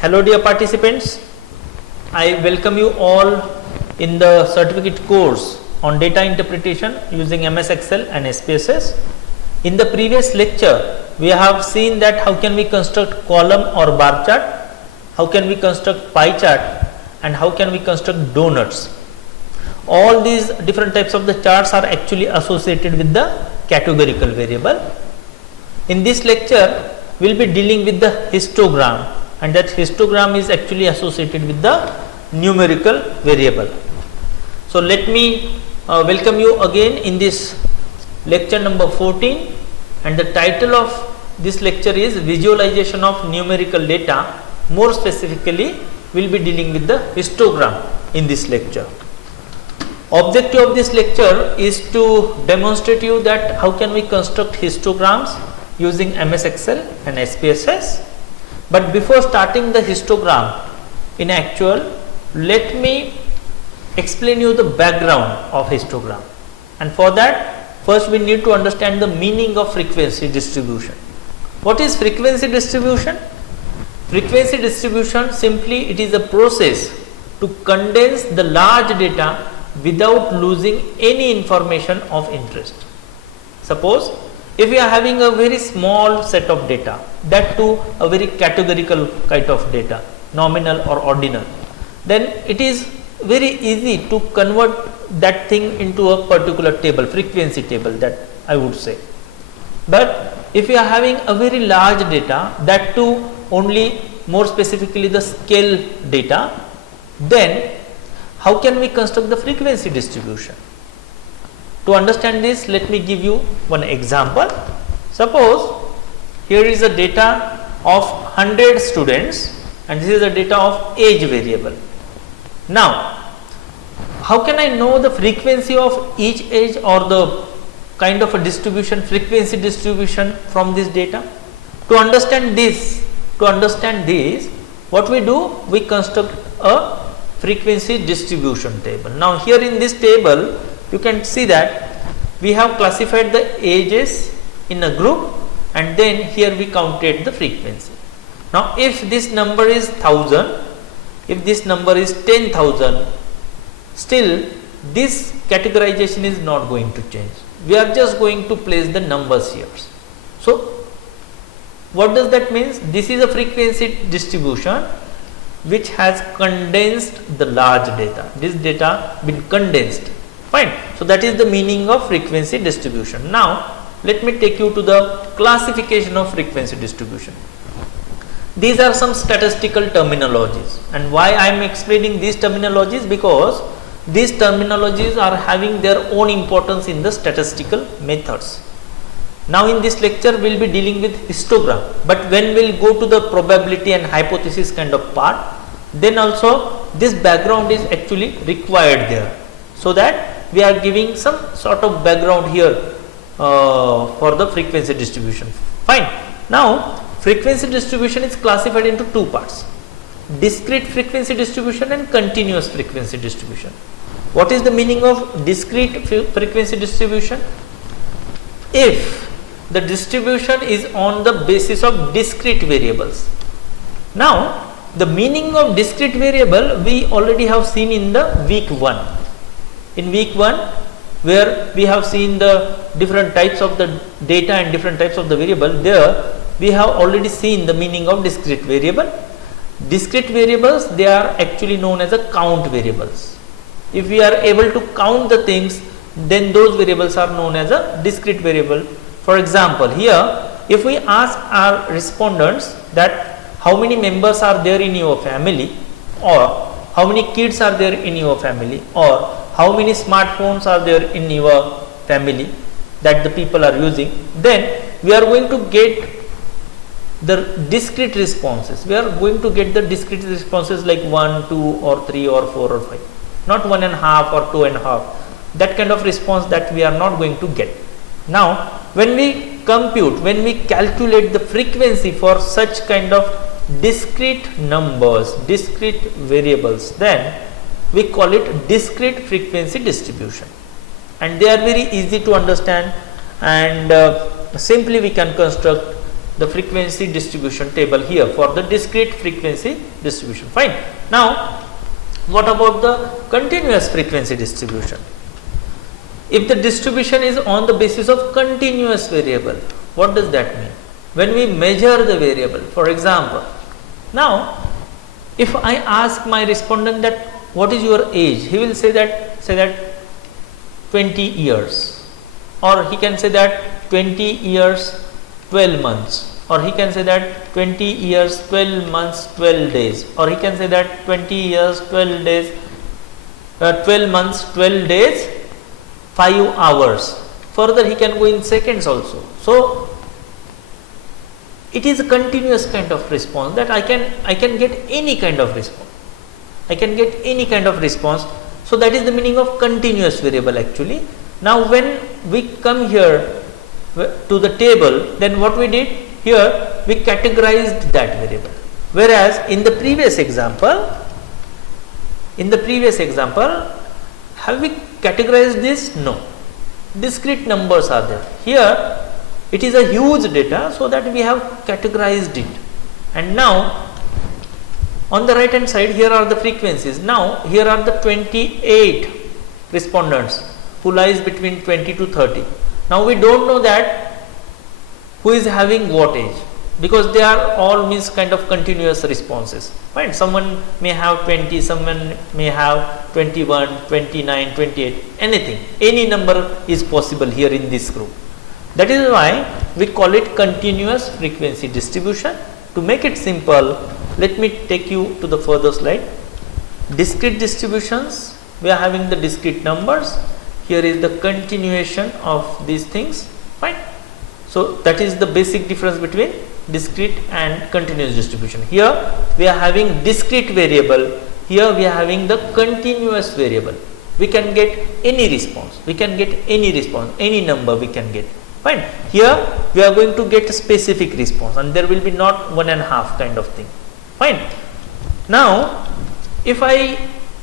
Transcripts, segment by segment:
Hello dear participants, I welcome you all in the certificate course on data interpretation using MS Excel and SPSS. In the previous lecture, we have seen that how can we construct column or bar chart, how can we construct pie chart, and how can we construct donuts. All these different types of the charts are actually associated with the categorical variable. In this lecture, we will be dealing with the histogram, and that histogram is actually associated with the numerical variable. So, let me welcome you again in this lecture number 14, and the title of this lecture is visualization of numerical data. More specifically, we will be dealing with the histogram in this lecture. Objective of this lecture is to demonstrate you that how can we construct histograms using MS Excel and SPSS. But before starting the histogram in actual, let me explain you the background of histogram, and for that first we need to understand the meaning of frequency distribution. What is frequency distribution? Frequency distribution, simply it is a process to condense the large data without losing any information of interest. Suppose if we are having a very small set of data, that too a very categorical kind of data, nominal or ordinal, then it is very easy to convert that thing into a particular table, frequency table, that I would say. But if we are having a very large data, that too only more specifically the scale data, then how can we construct the frequency distribution? To understand this, let me give you one example. Suppose here is a data of 100 students, and this is the data of age variable. Now, how can I know the frequency of each age or the kind of a distribution, frequency distribution from this data? To understand this, what we do, we construct a frequency distribution table. Now, here in this table, you can see that we have classified the ages in a group, and then here we counted the frequency. Now, if this number is 1000, if this number is 10,000, still this categorization is not going to change. We are just going to place the numbers here. So, what does that mean? This is a frequency distribution which has condensed the large data. This data been condensed. Fine. So, that is the meaning of frequency distribution. Now, let me take you to the classification of frequency distribution. These are some statistical terminologies, and why I am explaining these terminologies, because these terminologies are having their own importance in the statistical methods. Now, in this lecture we will be dealing with histogram, but when we will go to the probability and hypothesis kind of part, then also this background is actually required there, so that we are giving some sort of background here for the frequency distribution. Fine. Now, frequency distribution is classified into two parts: discrete frequency distribution and continuous frequency distribution. What is the meaning of discrete frequency distribution? If the distribution is on the basis of discrete variables. Now, the meaning of discrete variable we already have seen in the week 1. In week 1, where we have seen the different types of the data and different types of the variable, there we have already seen the meaning of discrete variable. Discrete variables, they are actually known as a count variables. If we are able to count the things, then those variables are known as a discrete variable. For example, here if we ask our respondents that how many members are there in your family, or how many kids are there in your family, or how many smartphones are there in your family that the people are using, then we are going to get the discrete responses. We are going to get the discrete responses like 1, 2 or 3 or 4 or 5, not 1.5 or 2.5, that kind of response that we are not going to get. Now, when we compute, when we calculate the frequency for such kind of discrete numbers, discrete variables, then we call it discrete frequency distribution, and they are very easy to understand, and simply we can construct the frequency distribution table here for the discrete frequency distribution. Fine. Now, what about the continuous frequency distribution? If the distribution is on the basis of continuous variable, what does that mean? When we measure the variable, for example, now if I ask my respondent that what is your age, he will say that 20 years, or he can say that 20 years 12 months, or he can say that 20 years 12 months 12 days, or he can say that 20 years 12 days 12 months 12 days 5 hours. Further he can go in seconds also. So it is a continuous kind of response that I can get any kind of response. I can get any kind of response. So that is the meaning of continuous variable actually. Now when we come here to the table, then what we did here, we categorized that variable. Whereas in the previous example, have we categorized this? No. Discrete numbers are there. Here it is a huge data, so that we have categorized it. And now on the right hand side, here are the frequencies. Now here are the 28 respondents who lies between 20 to 30. Now we don't know that who is having what age, because they are all means kind of continuous responses. Right? Someone may have 20, someone may have 21, 29, 28, anything. Any number is possible here in this group. That is why we call it continuous frequency distribution. To make it simple, let me take you to the further slide. Discrete distributions, we are having the discrete numbers. Here is the continuation of these things. Fine. So that is the basic difference between discrete and continuous distribution. Here we are having discrete variable, here we are having the continuous variable. We can get any response, any number we can get. Fine. Here we are going to get a specific response, and there will be not 1.5 kind of thing. Fine. Now if I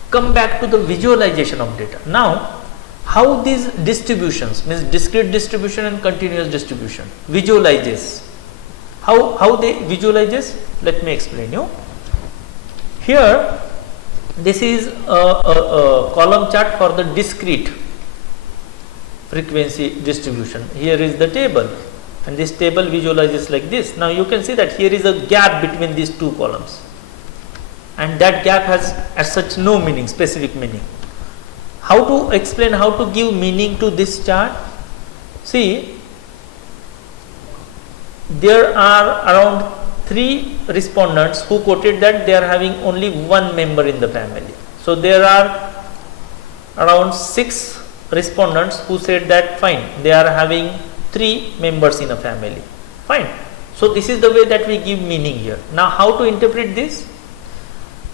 come back to the visualization of data, now how these distributions, means discrete distribution and continuous distribution, visualizes, how they visualizes, let me explain you. Here this is a column chart for the discrete frequency distribution. Here is the table, and this table visualizes like this. Now you can see that here is a gap between these two columns, and that gap has as such no meaning, specific meaning. How to explain, how to give meaning to this chart? See, there are around 3 respondents who quoted that they are having only one member in the family. So there are around 6 respondents who said that fine, they are having 3 members in a family. Fine. So this is the way that we give meaning here. Now how to interpret this?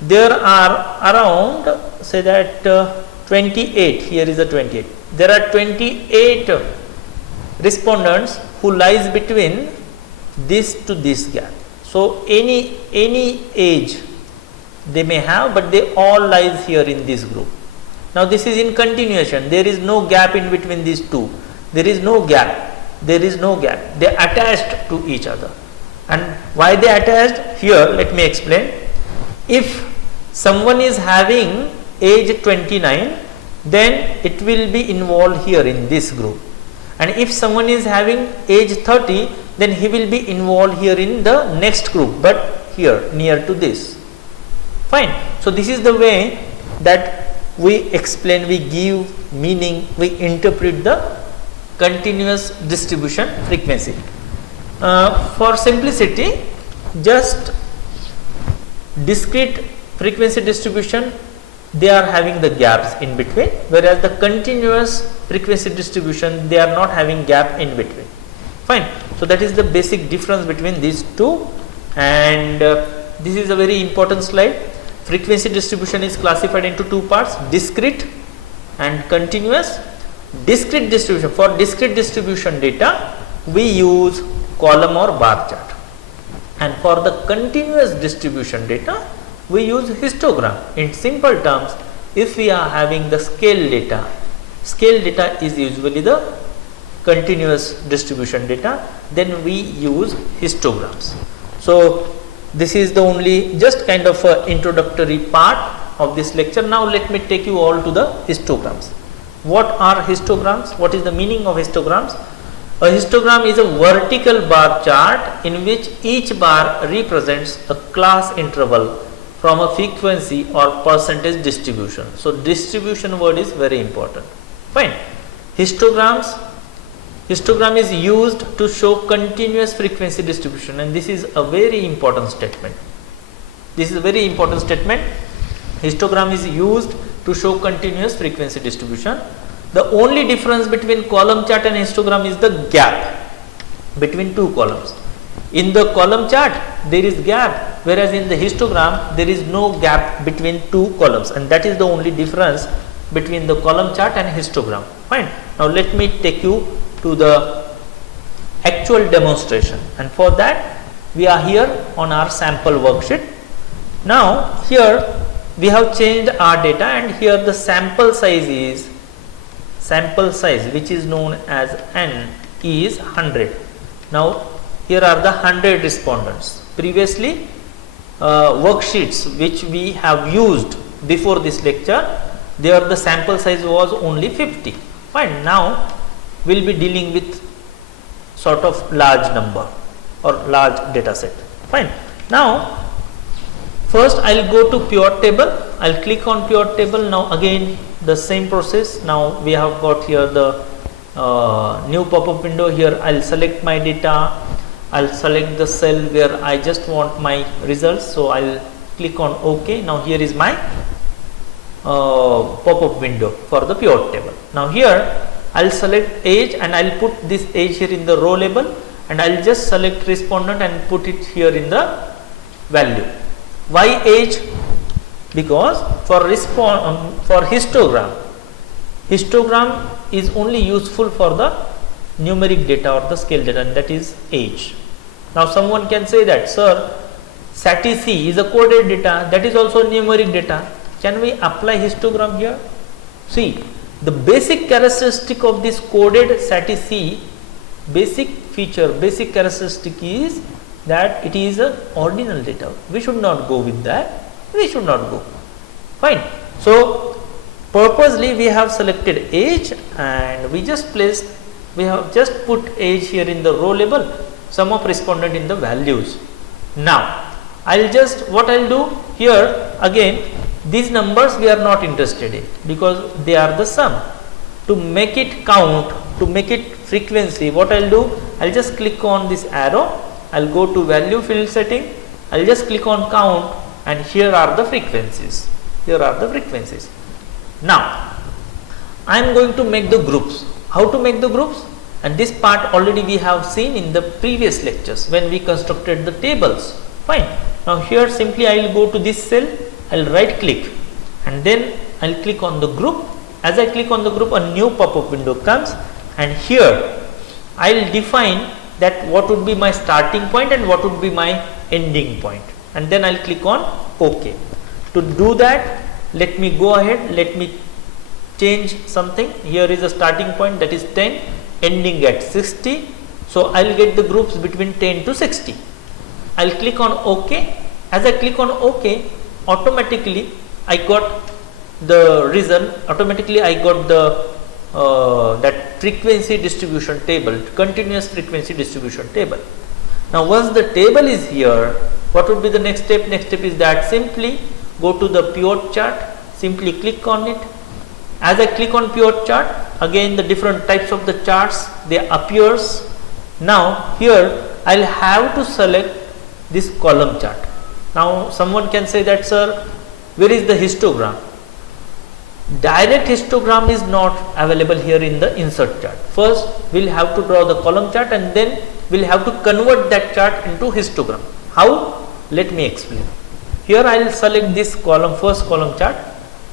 There are around, say that 28, here is a 28. There are 28 respondents who lies between this to this gap. So any age they may have, but they all lies here in this group. Now this is in continuation. There is no gap in between these two. There is no gap. There is no gap. They are attached to each other. And why they attached? Here let me explain. If someone is having age 29, then it will be involved here in this group. And if someone is having age 30, then he will be involved here in the next group, but here near to this. Fine. So this is the way that we explain, we give meaning, we interpret the continuous distribution frequency. For simplicity, just discrete frequency distribution, they are having the gaps in between, whereas the continuous frequency distribution, they are not having gap in between. Fine. So that is the basic difference between these two, and this is a very important slide. Frequency distribution is classified into 2 parts, discrete and continuous. Discrete distribution, for discrete distribution data we use column or bar chart, and for the continuous distribution data we use histogram. In simple terms, if we are having the scale data is usually the continuous distribution data, then we use histograms. So this is the only just kind of a introductory part of this lecture. Now let me take you all to the histograms. What are histograms? What is the meaning of histograms? A histogram is a vertical bar chart in which each bar represents a class interval from a frequency or percentage distribution. So distribution word is very important. Fine. Histogram is used to show continuous frequency distribution, and this is a very important statement. This is a very important statement. Histogram is used to show continuous frequency distribution. The only difference between column chart and histogram is the gap between two columns. In the column chart there is gap, whereas in the histogram there is no gap between two columns, and that is the only difference between the column chart and histogram. Fine. Now let me take you to the actual demonstration, and for that we are here on our sample worksheet. Now here we have changed our data, and here the sample size which is known as n is 100. Now here are the 100 respondents. Previously worksheets which we have used before this lecture, there the sample size was only 50. Fine. Now we will be dealing with sort of large number or large data set. Fine. Now first I will go to pivot table. I will click on pivot table. Now again the same process. Now we have got here the new pop-up window. Here I will select my data. I will select the cell where I just want my results. So I will click on OK. Now here is my pop-up window for the pivot table. Now here I will select age, and I will put this age here in the row label, and I will just select respondent and put it here in the value. Why age? Because for histogram is only useful for the numeric data or the scale data, and that is age. Now someone can say that, sir, SATC is a coded data, that is also numeric data. Can we apply histogram here? See, the basic characteristic of this coded SATC, basic characteristic is that it is a ordinal data. We should not go with that. We should not go. Fine. So purposely we have selected age, and we have just put age here in the row label, sum of respondent in the values. Now what I'll do here, again these numbers we are not interested in because they are the sum. To make it count, to make it frequency, what I'll do, I'll just click on this arrow. I'll go to value field setting. I'll just click on count, and here are the frequencies. Now I am going to make the groups. How to make the groups? And this part already we have seen in the previous lectures when we constructed the tables. Fine. Now here simply I will go to this cell. I will right click, and then I will click on the group. As I click on the group, a new pop-up window comes, and here I will define that what would be my starting point and what would be my ending point, and then I will click on OK. To do that, let me go ahead, let me change something. Here is a starting point, that is 10, ending at 60. So I will get the groups between 10 to 60. I will click on OK. As I click on OK, automatically I got the result, automatically I got the that frequency distribution table, continuous frequency distribution table. Now once the table is here, what would be the next step? Next step is that simply go to the pivot chart, simply click on it. As I click on pivot chart, again the different types of the charts they appears. Now here I will have to select this column chart. Now someone can say that, sir, where is the histogram? Direct histogram is not available here in the insert chart. First we will have to draw the column chart, and then we will have to convert that chart into histogram. How? Let me explain. Here I will select this column, first column chart,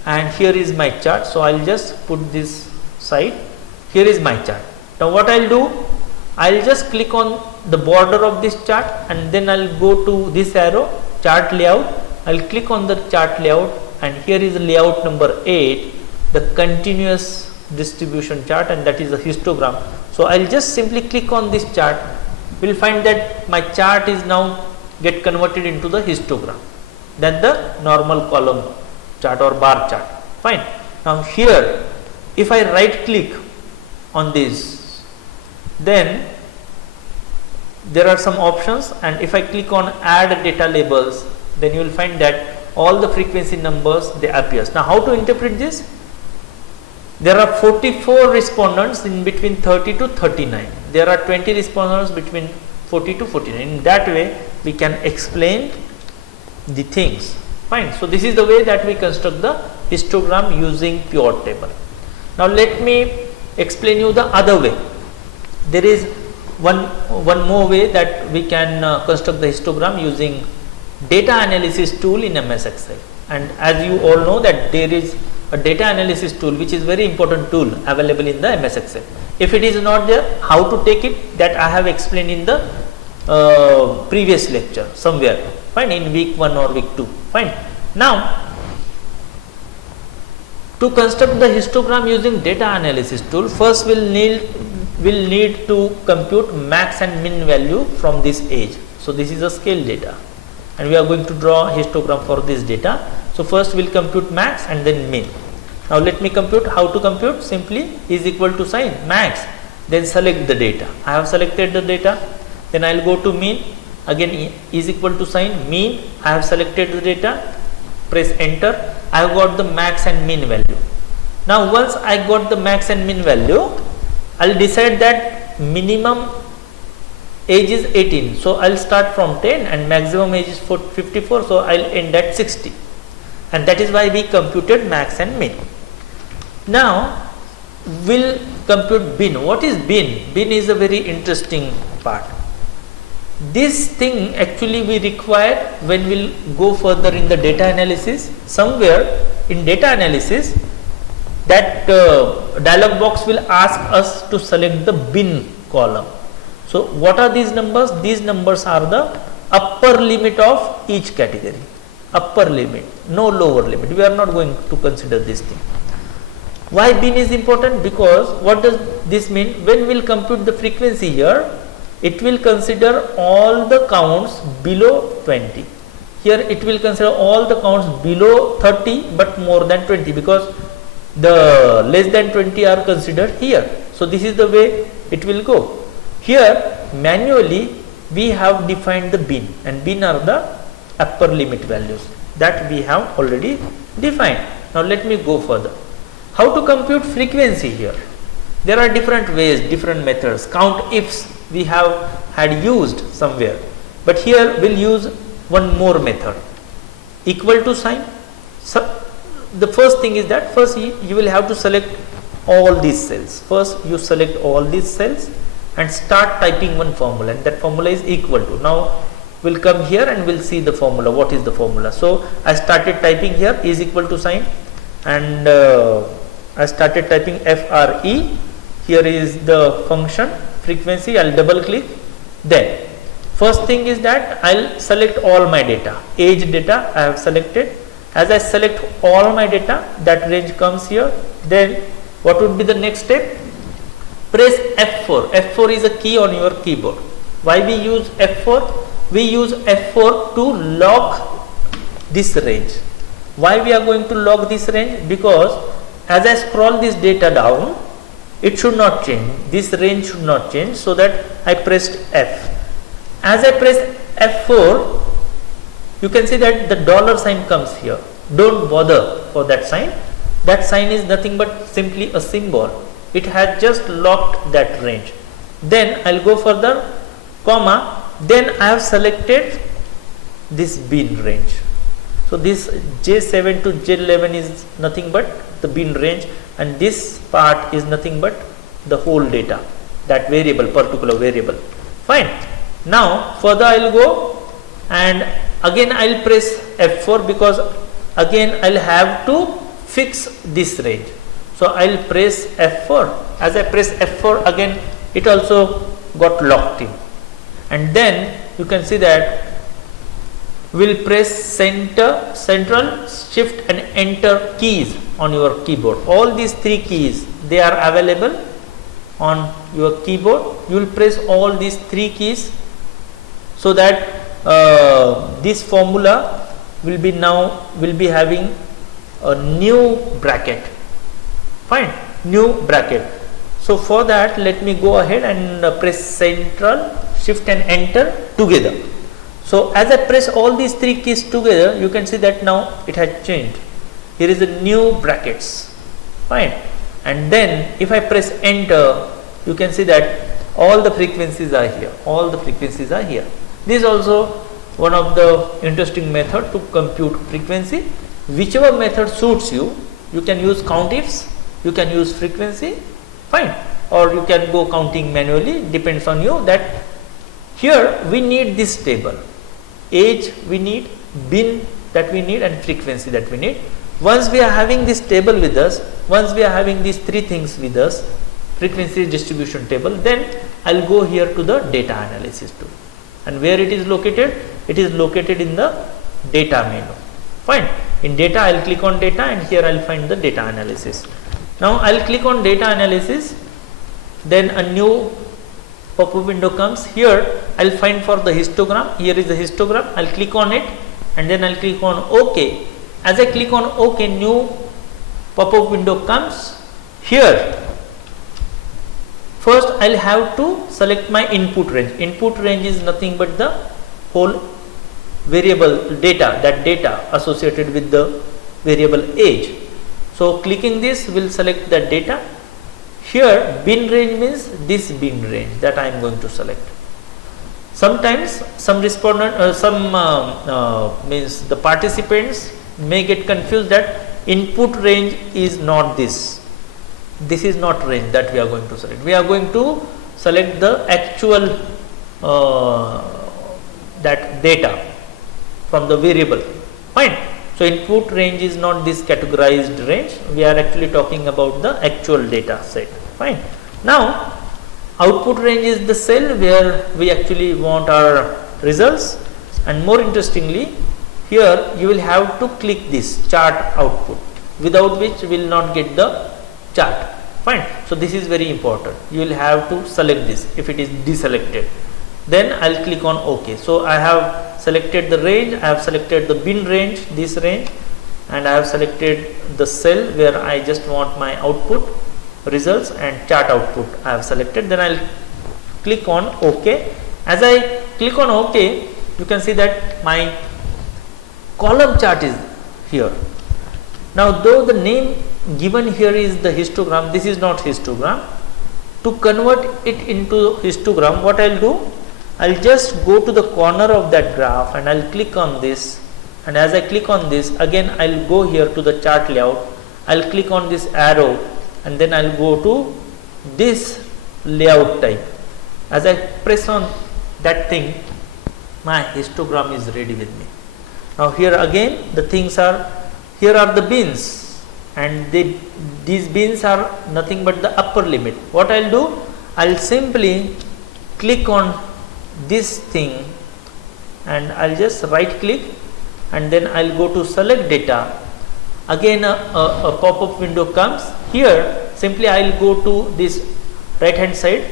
and here is my chart. So I will just put this side. Here is my chart. Now what I will do, I will just click on the border of this chart, and then I will go to this arrow, chart layout. I will click on the chart layout, and here is layout number 8, the continuous distribution chart, and that is a histogram. So I'll just simply click on this chart. We'll find that my chart is now get converted into the histogram than the normal column chart or bar chart. Fine. Now here, if I right click on this, then there are some options, and if I click on add data labels, then you will find that all the frequency numbers they appears. Now how to interpret this? There are 44 respondents in between 30 to 39. There are 20 respondents between 40 to 49. In that way we can explain the things. Fine. So this is the way that we construct the histogram using pivot table. Now let me explain you the other way. There is one more way that we can construct the histogram using data analysis tool in MS Excel. And as you all know that there is a data analysis tool which is very important tool available in the MS Excel. If it is not there, how to take it, that I have explained in the previous lecture somewhere. Fine, in week 1 or week 2. Fine. Now to construct the histogram using data analysis tool, first we'll need to compute max and min value from this age. So this is a scale data, and we are going to draw a histogram for this data. So first we'll compute max and then min. Now let me compute. How to compute? Simply is equal to sign max, then select the data. I have selected the data, then I'll go to min, again is equal to sign min. I have selected the data, press enter. I have got the max and min value. Now once I got the max and min value, I'll decide that minimum age is 18, so I'll start from 10, and maximum age is 54, so I'll end at 60, and that is why we computed max and min. Now we'll compute bin. What is bin? Bin is a very interesting part. This thing actually we require when we'll go further in the data analysis. Somewhere in data analysis, that dialog box will ask us to select the bin column. So what are these numbers? These numbers are the upper limit of each category. Upper limit, no lower limit. We are not going to consider this thing. Why bin is important? Because what does this mean? When we will compute the frequency here, it will consider all the counts below 20. Here it will consider all the counts below 30 but more than 20, because the less than 20 are considered here. So this is the way it will go. Here manually we have defined the bin, and bin are the upper limit values that we have already defined. Now let me go further. How to compute frequency here? There are different ways, different methods. Count ifs we have had used somewhere, but here we'll use one more method, equal to sign. So the first thing is that first you will have to select all these cells. First you select all these cells and start typing one formula, and that formula is equal to. Now we'll come here and we'll see the formula. What is the formula? So I started typing here is equal to sign, and I started typing FRE. Here is the function frequency. I'll double click. Then first thing is that I'll select all my data. Age data I have selected. As I select all my data, that range comes here. Then what would be the next step? Press F4. F4 is a key on your keyboard. Why we use F4? We use F4 to lock this range. Why we are going to lock this range? Because as I scroll this data down, it should not change. This range should not change, so that I pressed F. As I press F4, you can see that the dollar sign comes here. Don't bother for that sign. That sign is nothing but simply a symbol. It has just locked that range. Then I'll go further, comma, then I have selected this bin range. So this J7 to J11 is nothing but the bin range, and this part is nothing but the whole data, that variable, particular variable. Fine. Now further I'll go, and again I'll press F4, because again I'll have to fix this range. So I'll press F4. As I press F4, again it also got locked in, and then you can see that we'll press central, shift and enter keys on your keyboard. All these three keys, they are available on your keyboard, you will press all these 3 keys, so that this formula will be having a new bracket. Fine, new bracket. So for that, let me go ahead and press Ctrl, Shift and Enter together. So as I press all these 3 keys together, you can see that now it has changed. Here is the new brackets. Fine. And then if I press Enter, you can see that all the frequencies are here. All the frequencies are here. This is also one of the interesting method to compute frequency. Whichever method suits you, you can use countifs, you can use frequency, fine, or you can go counting manually, depends on you. That here we need this table, age we need, bin that we need, and frequency that we need. Once we are having this table with us, once we are having these 3 things with us, frequency distribution table, then I'll go here to the data analysis tool. And where it is located? It is located in the data menu. Fine. In data, I'll click on data, and here I'll find the data analysis. Now I'll click on data analysis, then a new pop-up window comes. Here I'll find for the histogram. Here is the histogram. I'll click on it, and then I'll click on OK. As I click on OK, new pop-up window comes. Here first I'll have to select my input range. Input range is nothing but the whole variable data, that data associated with the variable age. So clicking this will select the data. Here bin range means this bin range that I am going to select. Sometimes some respondent, means the participants may get confused that input range is not this. This is not range that we are going to select. We are going to select the actual that data from the variable. Fine. So input range is not this categorized range. We are actually talking about the actual data set. Fine. Now output range is the cell where we actually want our results, and more interestingly, here you will have to click this chart output, without which we will not get the chart. Fine. So this is very important. You will have to select this. If it is deselected, then I'll click on OK. So I have selected the range, I have selected the bin range, this range, and I have selected the cell where I just want my output results, and chart output I have selected. Then I'll click on OK. As I click on OK, you can see that my column chart is here. Now though the name given here is the histogram, this is not histogram. To convert it into histogram, what I'll do, I'll just go to the corner of that graph and I'll click on this, and as I click on this, again I'll go here to the chart layout, I'll click on this arrow, and then I'll go to this layout type. As I press on that thing, my histogram is ready with me. Now here again the things are, here are the bins, and these bins are nothing but the upper limit. What I'll do, I'll simply click on this thing and I'll just right click, and then I'll go to select data. Again a pop-up window comes. Here simply I'll go to this right hand side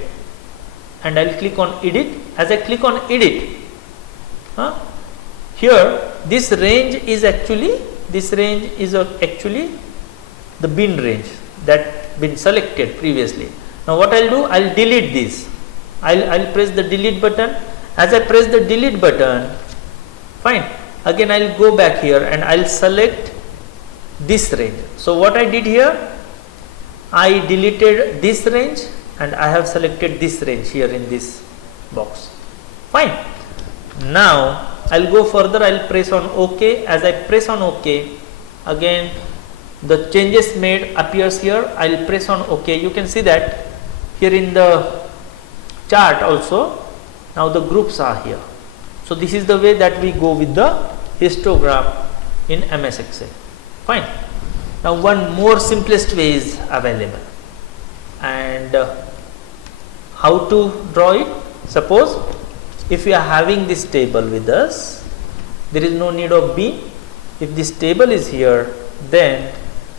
and I'll click on edit. As I click on edit, here this range is actually the bin range that been selected previously. Now what I'll do, I'll delete this. I'll press the delete button. As I press the delete button, fine, again I'll go back here and I'll select this range. So what I did here, I deleted this range and I have selected this range here in this box. Fine. Now I'll go further, I'll press on OK. As I press on OK, again the changes made appears here. I'll press on OK. You can see that here in the chart also, now the groups are here. So this is the way that we go with the histogram in MS Excel. Fine. Now one more simplest way is available, and how to draw it. Suppose if we are having this table with us, there is no need of bin. If this table is here, then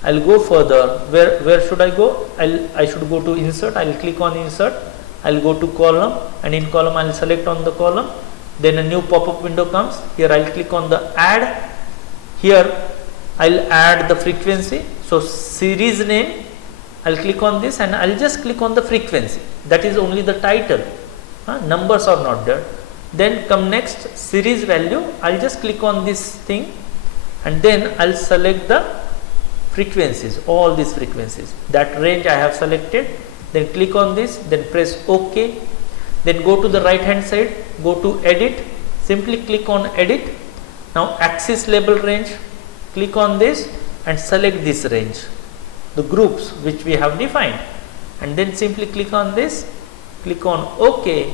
I'll go further. Where should I go? I should go to insert. I'll click on insert. I'll go to column, and in column I'll select on the column. Then a new pop-up window comes. Here I'll click on the add. Here I'll add the frequency. So series name, I'll click on this and I'll just click on the frequency. That is only the title. Numbers are not there. Then come next, series value. I'll just click on this thing and then I'll select the frequencies, all these frequencies. That range I have selected. Then click on this, then press OK. Then go to the right hand side, go to edit, simply click on edit. Now axis label range, click on this and select this range, the groups which we have defined, and then simply click on this, click on OK,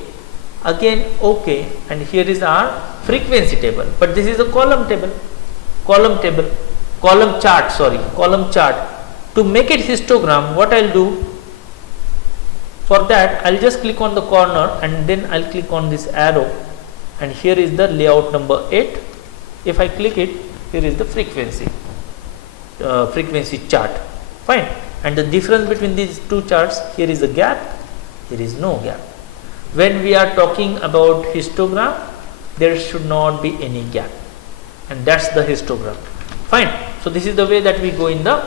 again OK, and here is our frequency table, but this is a column chart. To make it histogram, what I'll do, for that I'll just click on the corner and then I'll click on this arrow, and here is the layout number 8. If I click it, here is the frequency chart. Fine. And the difference between these two charts, here is a gap, here is no gap. When we are talking about histogram, there should not be any gap, and that's the histogram. Fine. So this is the way that we go in the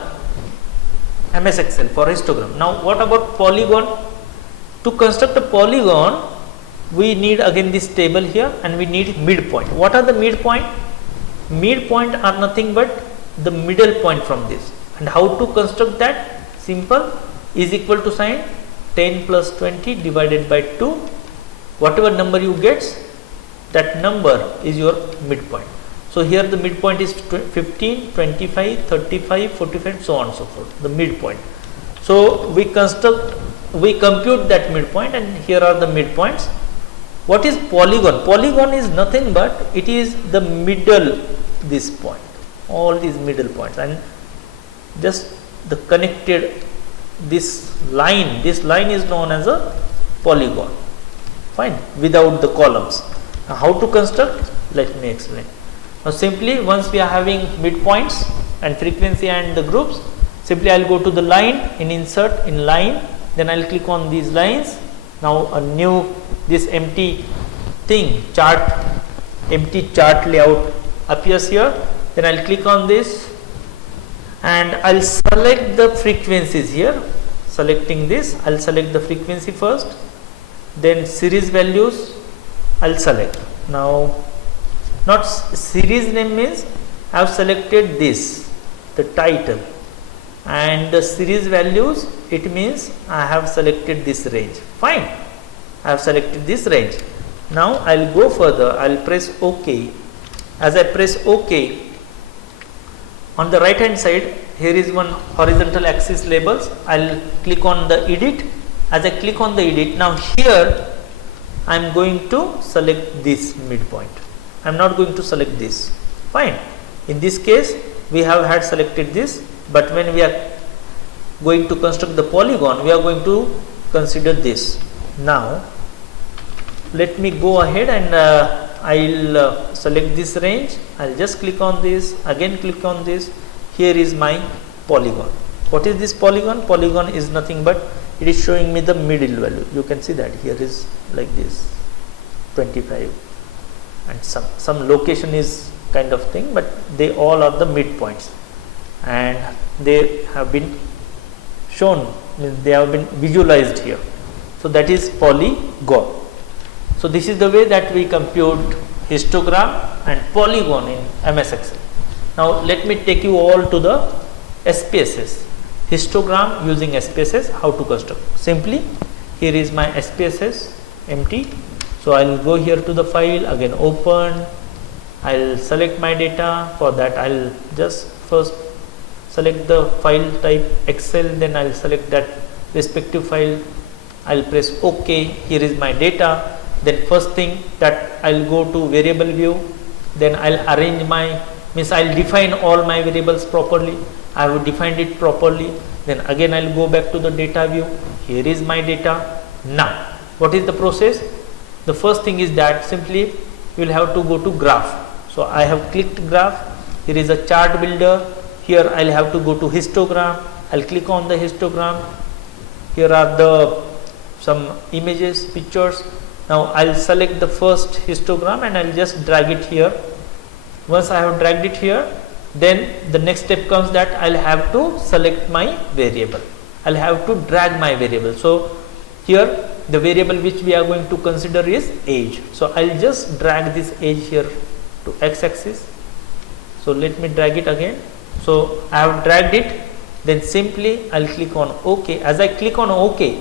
MS Excel for histogram. Now what about polygon? To construct a polygon, we need again this table here, and we need midpoint. What are the midpoint? Midpoint are nothing but the middle point from this. And how to construct that? Simple, is equal to sign 10 plus 20 divided by 2. Whatever number you get, that number is your midpoint. So here the midpoint is 15, 25, 35, 45, so on and so forth, the midpoint. So we compute that midpoint, and here are the midpoints. What is polygon? Polygon is nothing but it is the middle, this point, all these middle points, and just the connected this line is known as a polygon. Fine, without the columns. Now how to construct? Let me explain. Now simply, once we are having midpoints and frequency and the groups, simply I'll go to the line, in insert, in line, then I'll click on these lines. Now a new, this empty thing, empty chart layout appears here. Then I'll click on this and I'll select the frequencies here. Selecting this, I'll select the frequency first, then series values I'll select. Now not series name means I have selected this, the title, and the series values, it means I have selected this range. Fine, I have selected this range. Now I'll go further, I'll press OK. As I press OK, on the right hand side, here is one horizontal axis labels. I'll click on the edit. As I click on the edit, now here I am going to select this midpoint. I am not going to select this. Fine. In this case, we have had selected this, but when we are going to construct the polygon, we are going to consider this. Now let me go ahead and I'll select this range. I'll just click on this, again click on this. Here is my polygon. What is this polygon? Polygon is nothing but it is showing me the middle value. You can see that here is like this 25, and some location is kind of thing, but they all are the midpoints, and they have been shown, they have been visualized here. So that is polygon. So this is the way that we compute histogram and polygon in MS Excel. Now let me take you all to the SPSS. Histogram using SPSS, how to construct. Simply, here is my SPSS empty. So I will go here to the file, again open. I will select my data. For that I will just first select the file type Excel, then I will select that respective file. I will press OK. Here is my data. Then first thing that I will go to variable view. Then I will arrange my, means I will define all my variables properly. I have defined it properly. Then again I will go back to the data view. Here is my data. Now what is the process? The first thing is that simply you will have to go to graph. So I have clicked graph. Here is a chart builder. here I'll have to go to histogram. I'll click on the histogram. Here are the some images, pictures. Now I'll select the first histogram and I'll just drag it here. Once I have dragged it here, then the next step comes that I'll have to select my variable. I'll have to drag my variable. So here the variable which we are going to consider is age. So I'll just drag this age here to x-axis. So let me drag it again. So I have dragged it. Then simply I'll click on OK. As I click on OK,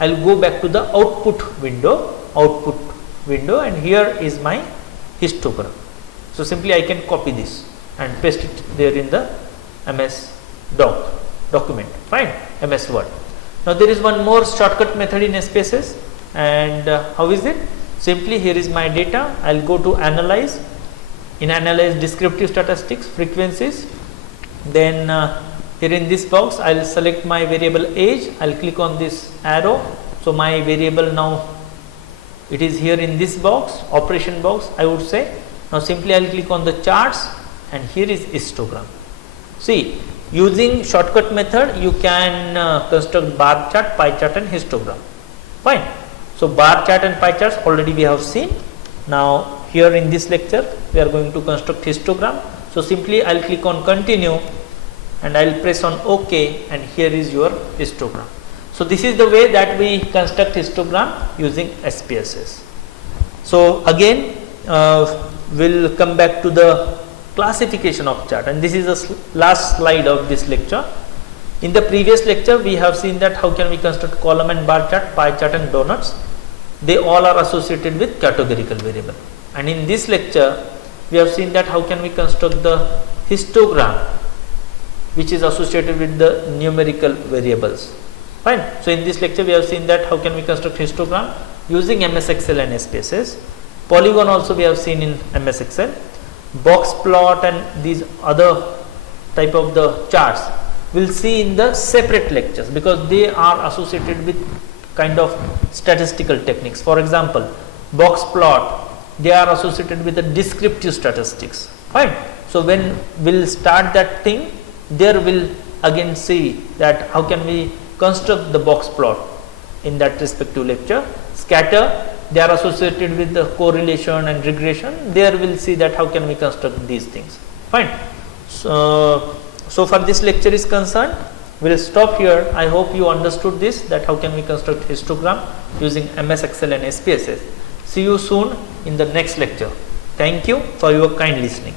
I'll go back to the output window, and here is my histogram. So simply I can copy this and paste it there in the MS document, fine, MS Word. Now there is one more shortcut method in SPSS, and how is it? Simply here is my data. I'll go to analyze. In analyze, descriptive statistics, frequencies. Then here in this box I'll select my variable age. I'll click on this arrow. So my variable now it is here in this box, operation box I would say. Now simply I'll click on the charts, and here is histogram. See, using shortcut method you can construct bar chart, pie chart and histogram, fine. So bar chart and pie charts already we have seen. Now here in this lecture we are going to construct histogram. So simply I'll click on continue and I'll press on OK, and here is your histogram. So this is the way that we construct histogram using SPSS. So again we'll come back to the classification of chart, and this is the last slide of this lecture. In the previous lecture we have seen that how can we construct column and bar chart, pie chart and donuts. They all are associated with categorical variable, and in this lecture we have seen that how can we construct the histogram which is associated with the numerical variables, fine. So in this lecture we have seen that how can we construct histogram using MS Excel and SPSS. Polygon also we have seen in MS Excel. Box plot and these other type of the charts we'll see in the separate lectures, because they are associated with kind of statistical techniques. For example, box plot, they are associated with the descriptive statistics, fine. So when we'll start that thing, there will again see that how can we construct the box plot in that respective lecture. Scatter, they are associated with the correlation and regression. There we'll see that how can we construct these things, fine. So far this lecture is concerned, we'll stop here. I hope you understood this, that how can we construct histogram using MS Excel and SPSS. See you soon in the next lecture. Thank you for your kind listening.